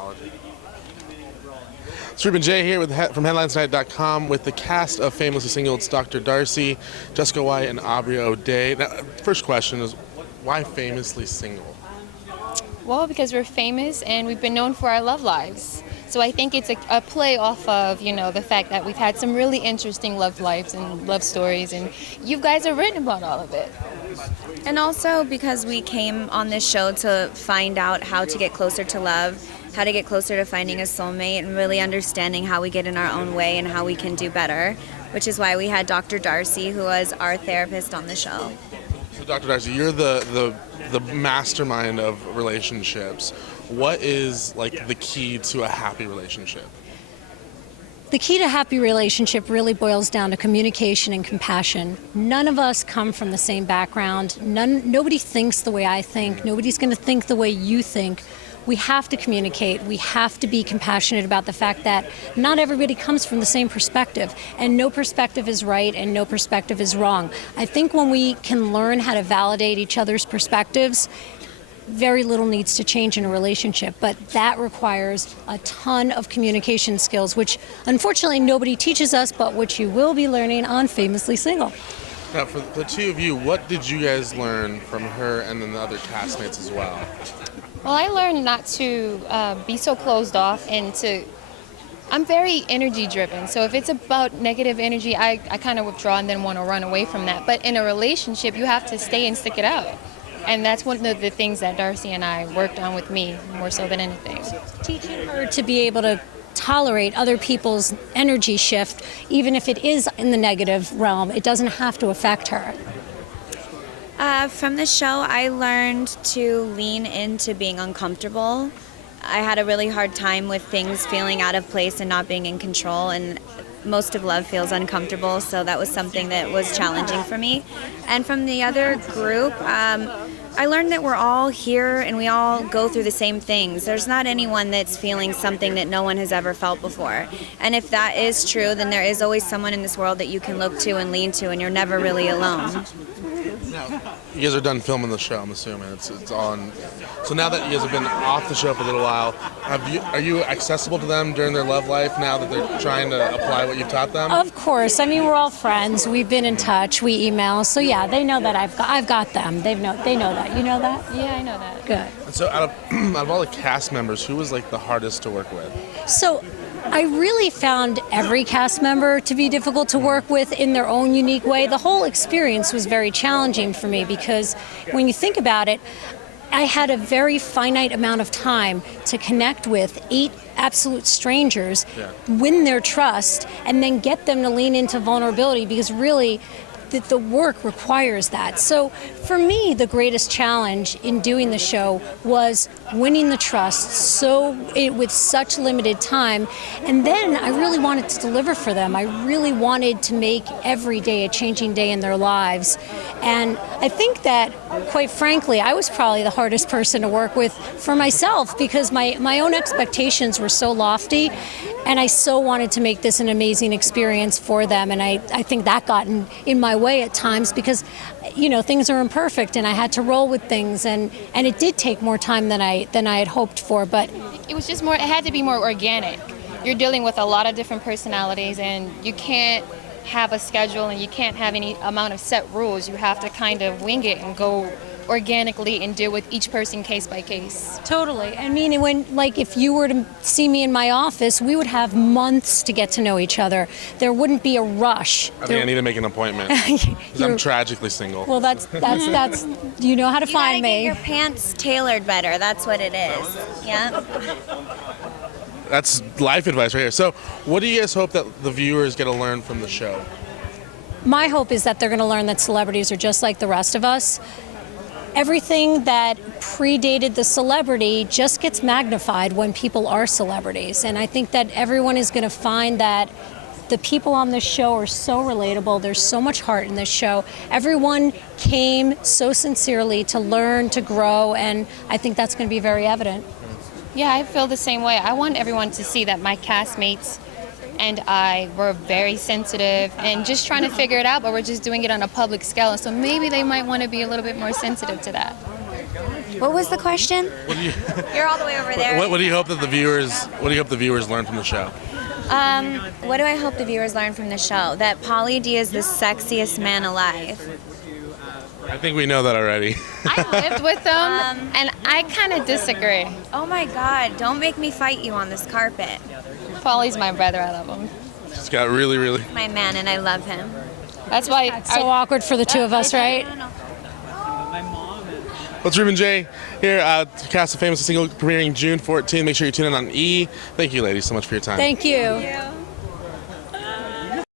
technology. It's Ruben J here from HeadlinesTonight.com with the cast of Famously Single. It's Dr. Darcy, Jessica White, and Aubrey O'Day. Now, first question is, why Famously Single? Well, because we're famous and we've been known for our love lives. So I think it's a play off of, the fact that we've had some really interesting love lives and love stories, and you guys have written about all of it. And also because we came on this show to find out how to get closer to love, how to get closer to finding a soulmate, and really understanding how we get in our own way and how we can do better, which is why we had Dr. Darcy, who was our therapist on the show. So Dr. Darcy, you're the mastermind of relationships. What is the key to a happy relationship? The key to a happy relationship really boils down to communication and compassion. None of us come from the same background. Nobody thinks the way I think. Nobody's going to think the way you think. We have to communicate. We have to be compassionate about the fact that not everybody comes from the same perspective, and no perspective is right and no perspective is wrong. I think when we can learn how to validate each other's perspectives, very little needs to change in a relationship, but that requires a ton of communication skills, which unfortunately nobody teaches us, but which you will be learning on Famously Single. Now, for the two of you, what did you guys learn from her and then the other castmates as well? Well, I learned not to be so closed off and I'm very energy driven. So if it's about negative energy, I kind of withdraw and then want to run away from that. But in a relationship, you have to stay and stick it out. And that's one of the things that Darcy and I worked on with me, more so than anything. Teaching her to be able to tolerate other people's energy shift, even if it is in the negative realm, it doesn't have to affect her. From the show, I learned to lean into being uncomfortable. I had a really hard time with things feeling out of place and not being in control, and most of love feels uncomfortable, so that was something that was challenging for me. And from the other group, I learned that we're all here and we all go through the same things. There's not anyone that's feeling something that no one has ever felt before. And if that is true, then there is always someone in this world that you can look to and lean to, and you're never really alone. Now, you guys are done filming the show, I'm assuming. It's on. So now that you guys have been off the show for a little while, are you accessible to them during their love life now that they're trying to apply what you've taught them? Of course. I mean, we're all friends. We've been in touch. We email. So yeah, they know that I've got them. They know that. You know that? Yeah, I know that. Good. And so out of all the cast members, who was the hardest to work with? So I really found every cast member to be difficult to work with in their own unique way. The whole experience was very challenging for me because when you think about it, I had a very finite amount of time to connect with 8 absolute strangers, win their trust, and then get them to lean into vulnerability, because really the work requires that. So for me, the greatest challenge in doing the show was winning the trust with such limited time. And then I really wanted to deliver for them. I really wanted to make every day a changing day in their lives. And I think that, quite frankly, I was probably the hardest person to work with for myself, because my own expectations were so lofty, and I so wanted to make this an amazing experience for them. And I think that got in my way at times, because things are imperfect and I had to roll with things, and it did take more time than I had hoped for. But it was just it had to be more organic. You're dealing with a lot of different personalities, and you can't have a schedule and you can't have any amount of set rules. You have to kind of wing it and go organically and deal with each person case by case. Totally. I mean, if you were to see me in my office, we would have months to get to know each other. There wouldn't be a rush. I think I need to make an appointment, because I'm tragically single. Well, that's you know how to find me. You gotta get your pants tailored better. That's what it is. Yeah. That's life advice right here. So what do you guys hope that the viewers get to learn from the show? My hope is that they're going to learn that celebrities are just like the rest of us. Everything that predated the celebrity just gets magnified when people are celebrities. And I think that everyone is going to find that the people on this show are so relatable. There's so much heart in this show. Everyone came so sincerely to learn, to grow, and I think that's going to be very evident. Yeah, I feel the same way. I want everyone to see that my castmates and I were very sensitive and just trying to figure it out, but we're just doing it on a public scale. So maybe they might want to be a little bit more sensitive to that. What was the question? What do you You're all the way over there. what do you hope that the viewers learn from the show? What do I hope the viewers learn from the show? That Pauly D is the sexiest man alive. I think we know that already. I lived with them, and I kind of disagree. Oh my God, don't make me fight you on this carpet. Paulie's my brother. I love him. She's got really. My man, and I love him. That's why It's so awkward for the two of us, right? Well, it's Ruben J here, cast of Famous and Single, premiering June 14th. Make sure you tune in on E. Thank you, ladies, so much for your time. Thank you.